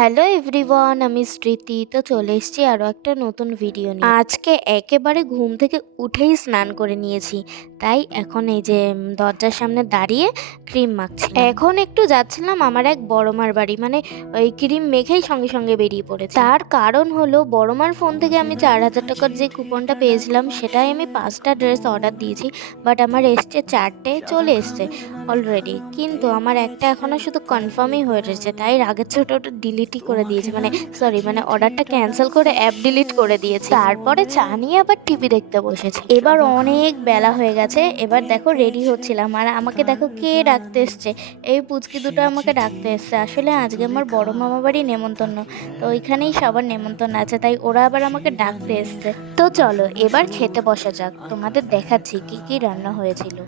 Hello everyone, আমি স্মৃতি। তো চলে এসেছি আরও একটা নতুন ভিডিও নিয়ে। আজকে একেবারে ঘুম থেকে উঠেই স্নান করে নিয়েছি, তাই এখন এই যে দরজার সামনে দাঁড়িয়ে ক্রিম মাখছি। এখন একটু যাচ্ছিলাম আমার এক বড়মার বাড়ি, মানে ওই ক্রিম মেখেই সঙ্গে সঙ্গে বেরিয়ে পড়েছে। তার কারণ হলো বড়মার ফোন থেকে আমি 4,000 টাকার যে কুপনটা পেয়েছিলাম সেটাই আমি 5টা ড্রেস অর্ডার দিয়েছি, বাট আমার এসছে 4টে, চলে এসছে অলরেডি। কিন্তু আমার একটা এখনও শুধু কনফার্মই হয়ে রয়েছে, তাই রাগের ছোট ওটা ডিলিটই করে দিয়েছি, মানে অর্ডারটা ক্যান্সেল করে অ্যাপ ডিলিট করে দিয়েছি। তারপরে চা নিয়ে আবার টিভি দেখতে বসেছি। এবার অনেক বেলা হয়ে গেছে, এবার দেখো রেডি হচ্ছিলাম, আর আমাকে দেখো কে ডাকতে এসছে। এই পুচকি দুটো আমাকে ডাকতে এসছে। আসলে আজকে আমার বড় মামা বাড়ি নেমন্তন্ন, তো ওইখানেই সবার নেমন্তন্ন আছে, তাই ওরা আবার আমাকে ডাকতে এসছে। তো চলো এবার খেতে বসা যাক, তোমাদের দেখাচ্ছি কি কি রান্না হয়েছিল।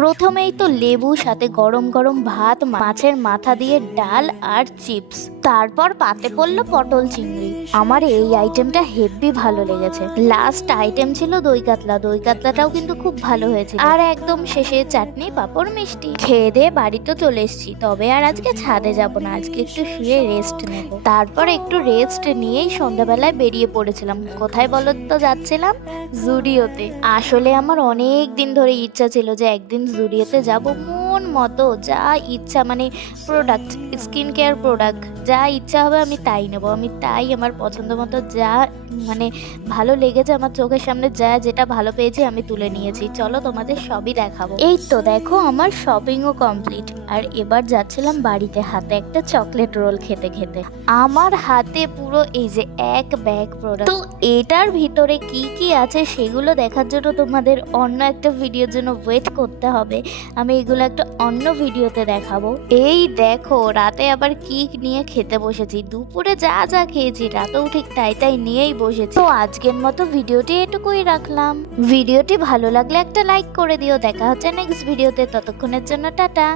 প্রথমেই তো লেবু, সাথে গরম গরম ভাত, মাছের মাথা দিয়ে ডাল আর চিপস। তারপর পাতে পড়লো পটল চিংড়ি। আমার এই আইটেমটা হেব্বি ভালো লেগেছে। লাস্ট আইটেম ছিল দই কাতলা। দই কাতলাটাও কিন্তু খুব ভালো হয়েছে। আর একদম শেষে চাটনি, পাঁপড়, মিষ্টি। খেয়ে দিয়ে বাড়িতে চলে এসেছি, তবে আর আজকে ছাদে যাব না, আজকে একটু শুয়ে রেস্ট নেব। তারপর একটু রেস্ট নিয়েই সন্ধ্যাবেলায় বেরিয়ে পড়েছিলাম। কোথায় বলো তো যাচ্ছিলাম? জুডিওতে। আসলে আমার অনেক দিন ধরে ইচ্ছা ছিল যে একদিন জুডিওতে যাব, মন মতো যা ইচ্ছা, মানে প্রোডাক্ট, স্কিন কেয়ার প্রোডাক্ট যা ইচ্ছা হবে আমি তাই নেব। আমি তাই আমার পছন্দ মতো যা মানে ভালো লেগেছে, আমার চোখের সামনে যেটা ভালো পেয়েছি আমি তুলে নিয়েছি। চলো তোমাদের সবই দেখাবো। এই তো দেখো আমার শপিংও কমপ্লিট, আর এবার যাচ্ছিলাম বাড়িতে হাতে একটা চকলেট রোল খেতে খেতে। আমার হাতে পুরো এই যে এক ব্যাগ প্রোডাক্ট। তো এটার ভিতরে কি কি আছে সেগুলো দেখার জন্য তোমাদের অন্য একটা ভিডিওর জন্য ওয়েট করতে হবে। আমি এগুলো একটা অন্য ভিডিওতে দেখাবো। এই দেখো রাতে আবার কি নিয়ে খেতে বসেছি। দুপুরে যা যা খেয়েছি রাতেও ঠিক তাই নিয়েই বসেছি। তো আজকের মতো ভিডিওটি এটুকুই রাখলাম। ভিডিওটি ভালো লাগলে একটা লাইক করে দিও। দেখা হচ্ছে নেক্সট ভিডিওতে, ততক্ষণের জন্য টাটা।